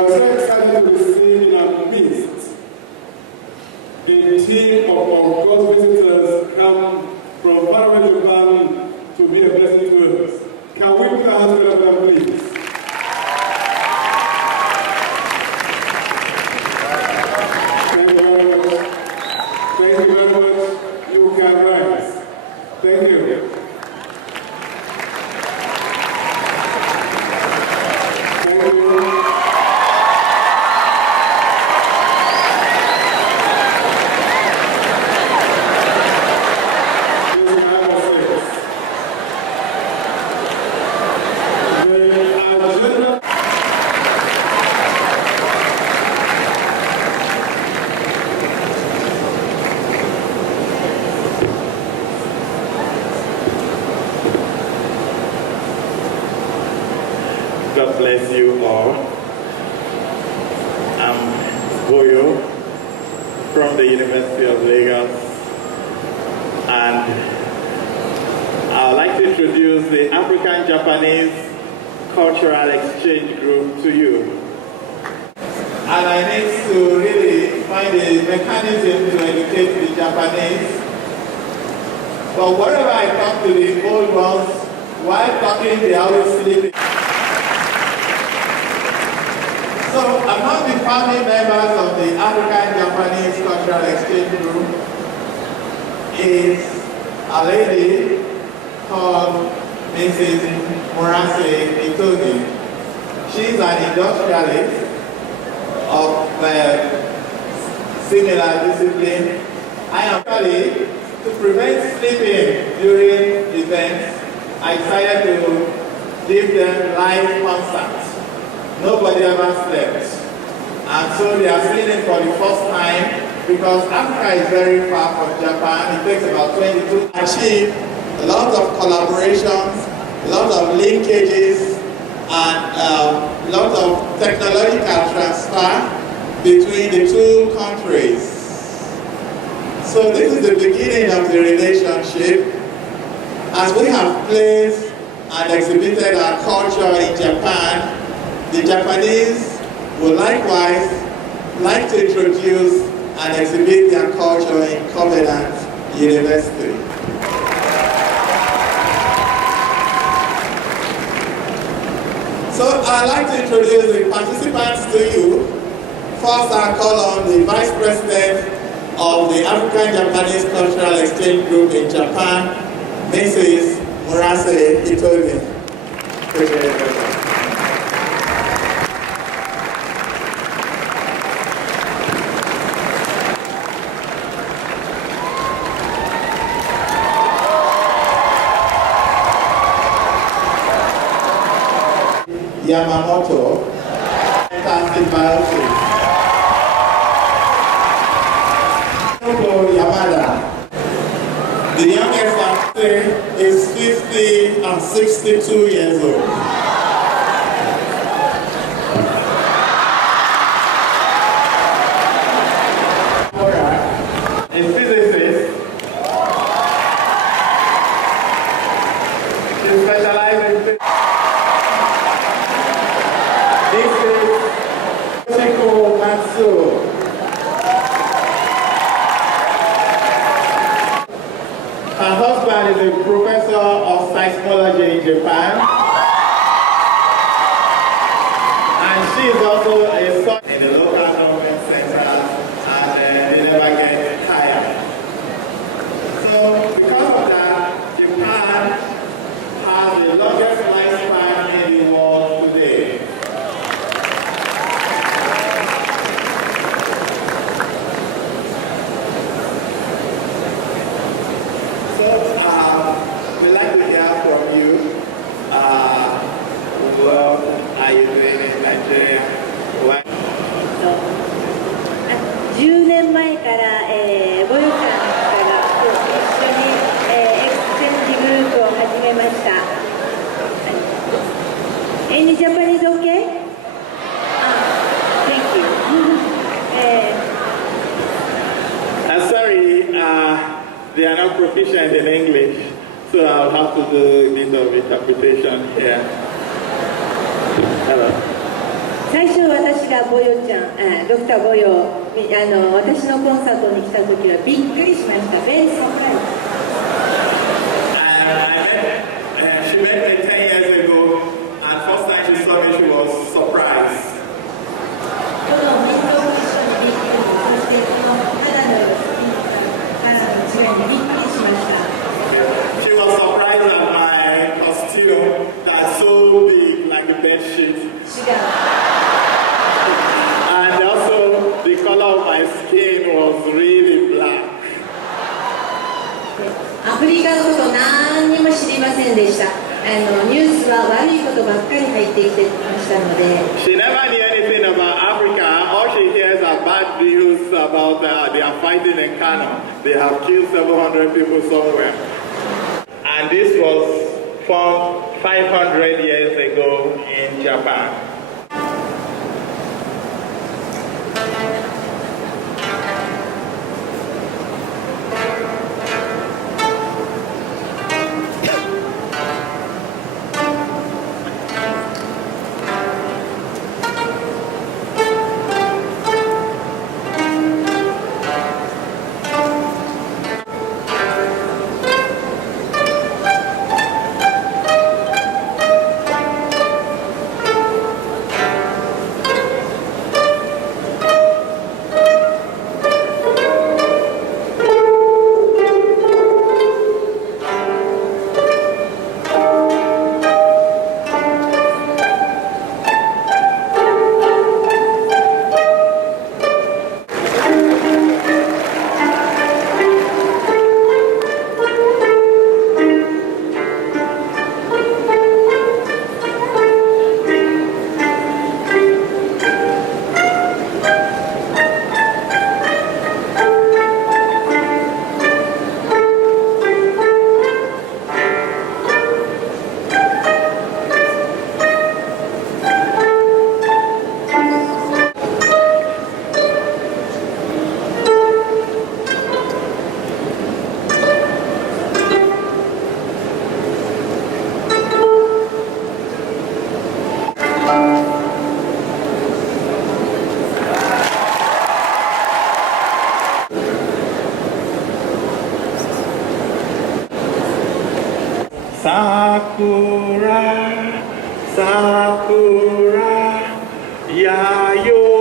are so excited to receive in our midst a team of God's visitors come from faraway Japan to be a blessing to us. Can we put our hands together for them, please? Thank you very much. Thank you very much. You can rise. Thank you. God bless you all. I'm Boyo from the University of Lagos, and I'd like to introduce the African-Japanese Cultural Exchange Group to you. And I need to really find a mechanism to educate the Japanese. But whenever I talk to the old ones, while talking, they always sleeping. So among the founding members of the African-Japanese Cultural Exchange Group is a lady called Mrs. Murase Itogi. She's an industrialist of similar discipline. I am ready to prevent sleeping during events. I decided to give them live concerts. Nobody ever slept. And so they are seeing it for the first time because Africa is very far from Japan. It takes about 22 to achieve a lot of collaborations, a lot of linkages, and a lot of technological transfer between the two countries. So this is the beginning of the relationship. As we have placed and exhibited our culture in Japan, the Japanese would likewise like to introduce and exhibit their culture in Covenant University. So I'd like to introduce the participants to you. First, I call on the Vice President of the African-Japanese Cultural Exchange Group in Japan, Mrs. Murase Itogi. Appreciate it. Yamamoto, antibiotics. Yamada. The youngest is 50 and 62 years old. A physicist. She specializes in physics. Her husband is a professor of seismology in Japan, and she is also a son in the local government center, and they never get tired. So because of that, Japan has the largest lifespan in the world today. We'd like to hear from you. What are you doing in Nigeria? 10年前から、ボヨさんから一緒に、エクスチェンジグループを始めました。Any Japanese okay? Thank you. Sorry, they are not proficient in English, so I'll have to do a bit of interpretation here. Hello. 最初私がボヨちゃん、ドクターボヨ、私のコンサートに来た時はびっくりしました。ベースを変えた。She met me 10 years ago, and first time she saw me, she was surprised. この民族一緒にびっくり、そしてこの肌の違いにびっくりしました。She was surprised at my costume that's so big, like a bed sheet. 違う。And also, the color of my skin was really black. アフリカのこと何にも知りませんでした。ニュースは悪いことばっかり入ってきてましたので。She never knew anything about Africa. All she hears are bad news about they are fighting in Kano. They have killed 700 people somewhere. And this was from 500 years ago in Japan. Sakura, Sakura, Yayo.